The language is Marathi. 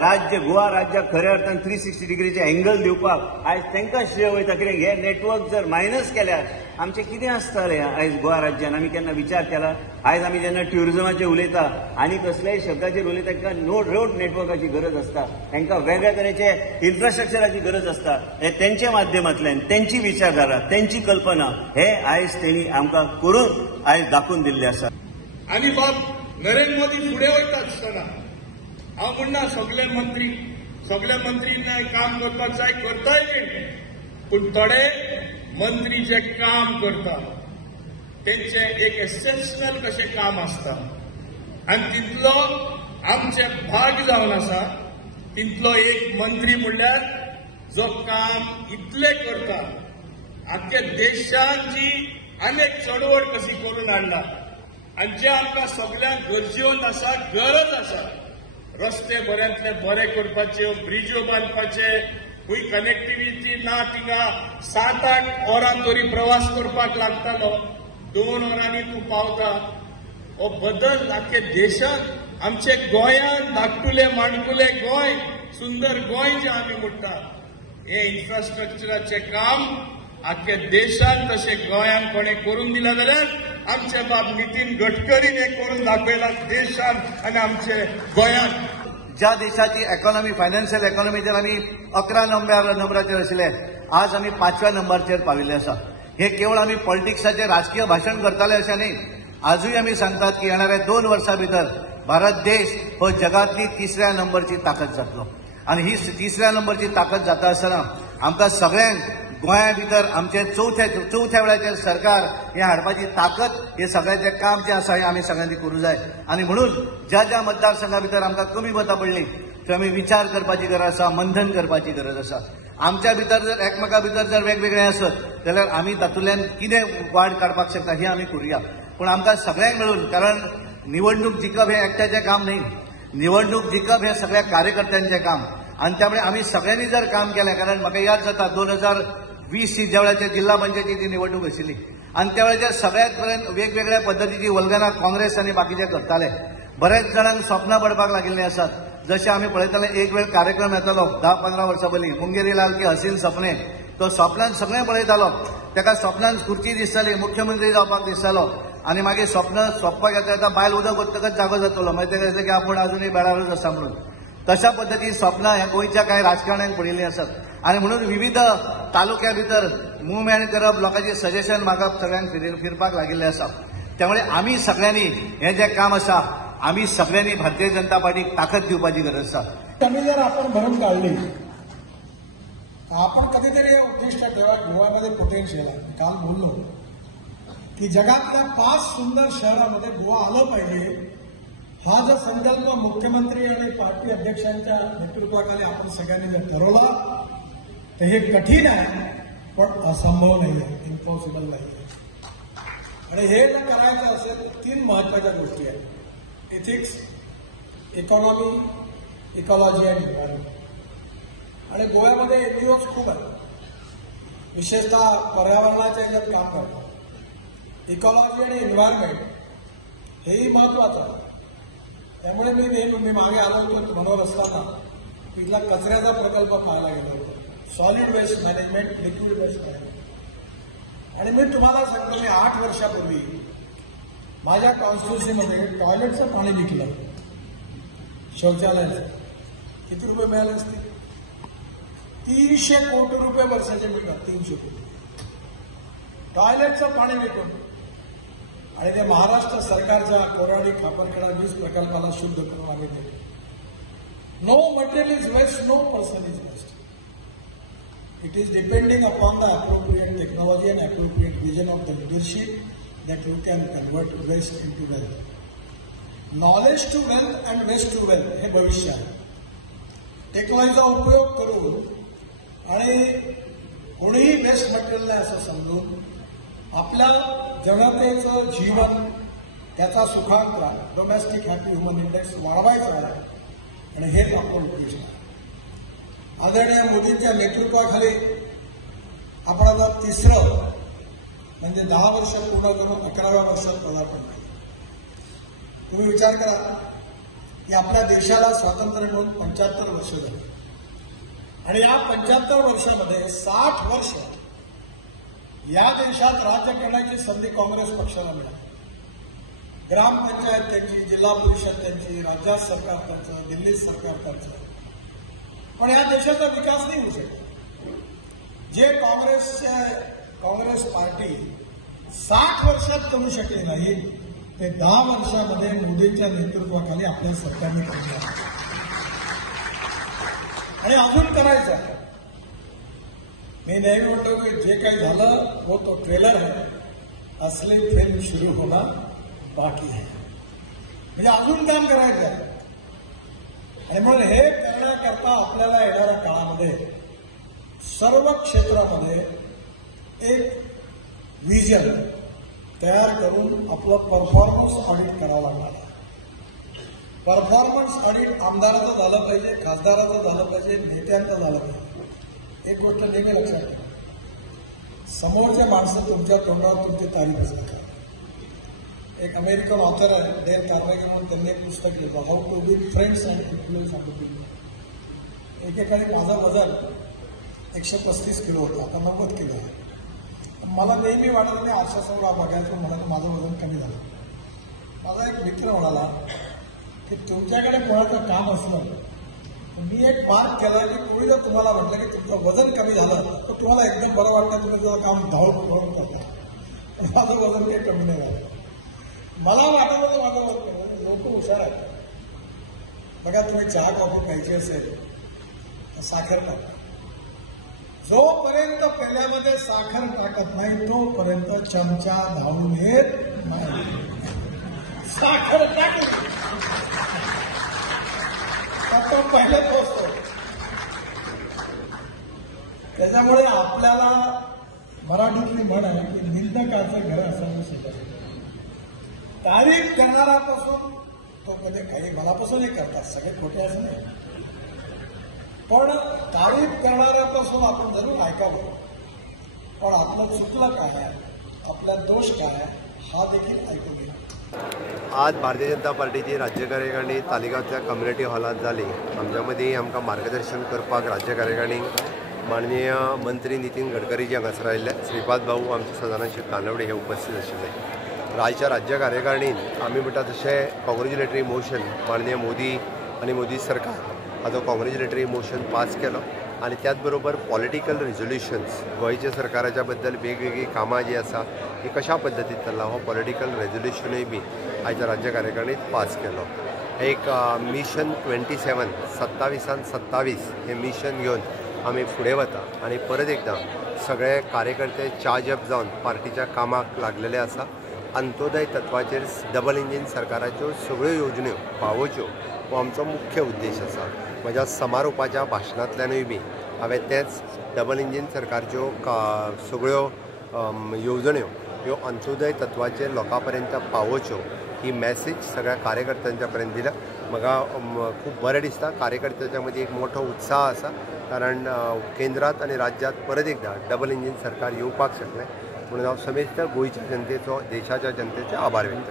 राज्य गोवा राज्याक खऱ्या अर्थान 360 डिग्रीचे अँगल दिवपाक आयज तांकां श्रेय वयता. कित्याक हे नेटवर्क जर मायनस केल्यार आमचें कितें आसतालें आयज गोवा राज्यान. आमी केन्ना विचार केला? आयज आमी जेन्ना ट्युरिजमाचेर उलयता आनी कसल्याय शब्दाचेर उलयता तांकां रोड नेटवर्काची गरज आसता, तांकां वेगळ्या तरेचे इन्फ्रास्ट्रक्चराची गरज आसता. हे तेंच्या माध्यमांतल्यान तेंची विचारधारा, तेंची कल्पना हे आयज तेणी आमकां करून आयज दाखोवन दिल्ले आसा. आनी बाब नरेंद्र मोदी फुडें वयता आसतना हांव म्हणना सगळे मंत्रींना काम करपाक जाय, करताय बी, पूण थोडे मंत्री जे काम करता तेंचे एक एक्सेप्शनल कशें काम आसता आनी तितलो आमचे भाग जावन आसा. तितलो एक मंत्री म्हणल्यार जो काम इतले करता, आख्या देशान जी अनेक चळवळ कशी करून हाडला आनी जे आमकां सगळ्यांक गरजेवंत आसा, गरज आसा. रस्ते बऱ्यांतले बरे करपाचे, ब्रिजो बांदपाचे, खंय कनेक्टिव्हिटी ना थिंगा 7-8 वरां तरी प्रवास करपाक लागतालो, 2 वरांनी तूं पावता. हो बदल आख्या देशात आमचे गोंयान धाकटुले माणकुले गोंय, सुंदर गोंय जे आमी म्हणटा, हे इन्फ्रास्ट्रक्चराचे काम आख्या देशान तशें गोंयान कोणें करून दिला जाल्यार आमचे बाब नितीन गडकरीन हे करून दाखयला देशान आनी आमचे गोंयान. ज्या देशाची इकॉनॉमी, फायनान्शियल इकॉनॉमीचेर आमी 11 नंबराचेर आशिल्ले, आज आमी 5व्या नंबराचेर पाविल्ले आसा. हे केवळ आमी पॉलिटिक्साचे राजकीय भाशण करताले अशें न्ही. आजूय आमी सांगतात की येणाऱ्या 2 वर्सां भितर भारत देश हो जगातली 3ऱ्या नंबरची ताकद जातलो. आनी ही 3ऱ्या नंबरची ताकद जाता आसतना आमकां सगळ्यांक गोंया भितर आमचे चवथ्या वेळाचेर सरकार हे हाडपाची ताकद, हे सगळ्याचें काम जे आसा हे आमी सगळ्यांनी करूं जाय. आनी म्हणून ज्या मतदारसंघा भितर आमकां कमी मतां पडली थंय आमी विचार करपाची गरज आसा, मंथन करपाची गरज आसा. आमच्या भितर जर एकमेका भितर जर वेगवेगळे आसत जाल्यार आमी तातूंतल्यान कितें वाड काडपाक शकता हे आमी करुया. पूण आमकां सगळ्यांक मेळून, कारण निवडणूक जिखप हे एकट्याचें काम न्ही, निवडणूक जिखप हे सगळ्या कार्यकर्त्यांचें काम. आनी त्यामुळे आमी सगळ्यांनी जर काम केलें, कारण म्हाका याद जाता 2020 ची ज्या वेळाचेर जिल्हा पंचायतीची निवडणूक आशिल्ली आनी त्या वेळाचेर सगळ्यात पर्यंत वेगवेगळ्या पद्धतीची वल्गनां काँग्रेस आनी बाकीचे करताले. बरेच जाणांक स्वप्नां पडपाक लागिल्लीं आसात. जशें आमी पळयताले एक वेळ कार्यक्रम येतालो 10-15 वर्सां पयलीं, मुंगेरी लाल की हसीन सपने, तो स्वप्नांत सगळें पळयतालो. ताका स्वप्नांत खुर्ची दिसताली, मुख्यमंत्री जावपाक दिसतालो. आनी मागीर स्वप्न सोंपपाक येता बायल उदक वतकच जागो जातलो, मागीर ताका दिसलें की आपूण अजुनूय बेडारच आसा म्हणून. तशा पद्धतीन स्वप्नां ह्या गोंयच्या कांय राजकारण्यांक पडिल्लीं आसात. आनी म्हणून विविध तालुक्या भितर मुवमेंट करप, लोकांचे सजेशन मागप सगळ्यांक फिरपाक लागिल्ले आसा. त्यामुळे आमी सगळ्यांनी हें जें काम आसा, आमी सगळ्यांनी भारतीय जनता पार्टीक ताकद दिवपाची गरज आसा. कमी जर आपण भरून काढली, आपण कधीतरी हे उद्दिष्ट ठेवा, गोव्यामध्ये पोटेन्शियल आहे. काल बोललो की जगातल्या 5 सुंदर शहरांमध्ये गोवा आलं पाहिजे. हा जो संकल्प मुख्यमंत्री आणि पार्टी अध्यक्षांच्या नेतृत्वाखाली आपण सगळ्यांनी जर ठरवला तर हे कठीण आहे, पण असंभव नाही आहे, इम्पॉसिबल नाही आहे. आणि हे जर करायचं असेल तर 3 महत्वाच्या गोष्टी आहेत: एथिक्स, इकॉनॉमी, इकॉलॉजी आणि एन्व्हायरमेंट. आणि गोव्यामध्ये एनजीओज खूप आहेत, विशेषतः पर्यावरणाच्या याच्यात काम करतात. इकॉलॉजी आणि एन्व्हायरमेंट हेही महत्वाचं आहे. त्यामुळे मी मागे आलो होतो मनोहर असताना तिथला कचऱ्याचा प्रकल्प पाहायला गेलो होतो, solid waste management, liquid waste management. आणि मी तुम्हाला सांगतो, मी 8 वर्षापूर्वी माझ्या कॉन्स्टिट्युन्सीमध्ये टॉयलेटचं पाणी विकलं, शौचालयाचं. किती रुपये मिळाले असते? 300 कोटी रुपये वर्षाचे मिळतात. 300 कोटी टॉयलेटचं पाणी विकून. आणि ते महाराष्ट्र सरकारच्या कोराडी खापरखेडा वीज प्रकल्पाला शुद्ध करून आम्ही दिले. No material is waste, no person is waste. It is depending upon the appropriate technology and appropriate vision of the leadership that you can convert waste into wealth. Knowledge to wealth and waste to wealth हे भविष्य आहे. टेक्नॉलॉजीचा उपयोग करून आणि कोणीही वेस्ट मटेरियल असं समजून आपल्या जनतेचं जीवन, त्याचा सुखांत डोमेस्टिक हॅपी ह्युमन इंडेक्स वाढवायचा आहे. आणि हेच आपलं उद्देश आहे. आदरणीय मोदींच्या नेतृत्वाखाली आपण आता 3रं म्हणजे 10 वर्ष पूर्ण करून 11व्या वर्षात पदार्पण केलं. तुम्ही विचार करा, की आपल्या देशाला स्वातंत्र्य मिळून 75 वर्ष झाली आणि या 75 वर्षामध्ये 60 वर्ष या देशात राज्य करण्याची संधी काँग्रेस पक्षाला मिळाली. ग्रामपंचायत त्यांची, जिल्हा परिषद त्यांची, राज्यात सरकार त्यांचं, दिल्लीत सरकार त्यांचं. पण या देशाचा विकास नाही होऊ शकतो. जे काँग्रेस पार्टी 60 वर्षात करू शकली नाही ते 10 वर्षामध्ये मोदींच्या नेतृत्वाखाली आपल्या सरकारने केले आहे आणि अजून करायचं आहे. मी नेहमी म्हणतो की जे काही झालं वो तो ट्रेलर है, असली फिल्म सुरू होना बाकी है. म्हणजे अजून काम करायचं आहे आणि म्हणून हे करण्याकरता आपल्याला येणाऱ्या काळामध्ये सर्व क्षेत्रामध्ये एक विजन तयार करून आपलं परफॉर्मन्स ऑडिट करावं लागणार आहे. परफॉर्मन्स ऑडिट आमदाराचं झालं पाहिजे, खासदाराचं झालं पाहिजे, नेत्यांचं झालं पाहिजे. एक गोष्ट नेहमी लक्षात ठेवा, समोरच्या माणसं तुमच्या तोंडावर तुमची तारीफ करतात. एक अमेरिकन ऑथर आहे डेल कार्नेगी म्हणून, त्यांनी एक पुस्तक लिहिलं how to be friends and influence of the people. एकेकाळी माझं वजन 135 किलो होतं, आता 90 किलो आहे. मला नेहमी वाटत मी आरशासमोर बघायचो, म्हणाल माझं वजन कमी झालं. माझा एक मित्र म्हणाला की तुमच्याकडे कोणाचं काम असलं, मी एक पार्क केला की कोणी जर तुम्हाला म्हटलं की तुमचं वजन कमी झालं तर तुम्हाला एकदम बरं वाटतं, तुम्ही तुझं काम धावून करता. माझं वजन काही कमी नाही झालं. मला वाटत होतं माझं वजन कमी. लोक हुशार आहेत. बघा, तुम्ही चहा कॉफी प्यायची असेल तर साखर टाका. जोपर्यंत पेल्यामध्ये साखर टाकत नाही तोपर्यंत चमचा धावून येत नाही. साखर टाकली तो पहिले पोचतो. त्याच्यामुळे आपल्याला मराठीतली म्हण आहे की निंदकाचं घर असावं शिकत. तारीफ करणारापासून तो कधी काही मनापासूनही करतात, सगळे खोटे असं नाही, पण तारीफ करणाऱ्यापासून आपण जरूर ऐकावं. पण आपलं चुकलं काय, आपला दोष काय हा देखील ऐकून घ्या. आज भारतीय जनता पार्टीची राज्य कार्यकारिणी तालिगांवच्या कम्युनिटी हॉलात जाली. आमच्या मदीं आमकां मार्गदर्शन करपाक राज्य कार्यकारिणीक माननीय मंत्री नितीन गडकरी जी हांगासर आयिल्ले, श्रीपाद भाऊ आमचे सदानंद कानवडे हे उपस्थित आशिल्ले. आयच्या राज्य कार्यकारिणींत आमी म्हणटा तशें कॉंग्रेच्युलेटरी मोशन माननीय मोदी आनी मोदी सरकार हाचो कॉंग्रेच्युलेटरी मोशन पास केलो आणि त्याच बरोबर पॉलिटिकल रेझोल्युशन्स गोंयच्या सरकाराच्या बद्दल वेगवेगळी कामां जी आसा ही कशा पद्दतीन चल्ला हो पॉलिटिकल रेझोल्युशनूय बी आयच्या राज्य कार्यकारिणींत पास केलो. एक मिशन 27 27 हे मिशन घेवन आमी फुडें वता आणि परत एकदां सगळे कार्यकर्ते चार्ज अप जावन पार्टीच्या कामाक लागलेले आसा. अंत्योदय तत्वाचेर डबल इंजीन सरकाराच्यो सगळ्यो योजन्यो पावोवच्यो हो आमचो मुख्य उद्देश आसा. म्हज्या समारोपाच्या भाशणांतल्यानूय बी हांवें तेच डबल इंजीन सरकारच्यो सगळ्यो येवजण्यो ह्यो अंत्योदय तत्वाचेर लोकां पर्यंत पावोवच्यो ही मॅसेज सगळ्या कार्यकर्त्यांच्या पर्यंत दिल्या. म्हाका खूब बरें दिसता. कार्यकर्त्यांच्या मदीं एक मोठो उत्साह आसा, कारण केंद्रांत आनी राज्यांत परत एकदां डबल इंजीन सरकार येवपाक शकलें. म्हणून हांव समेस्त गोंयच्या जनतेचो, देशाच्या जनतेचे आभार व्यक्त करतां.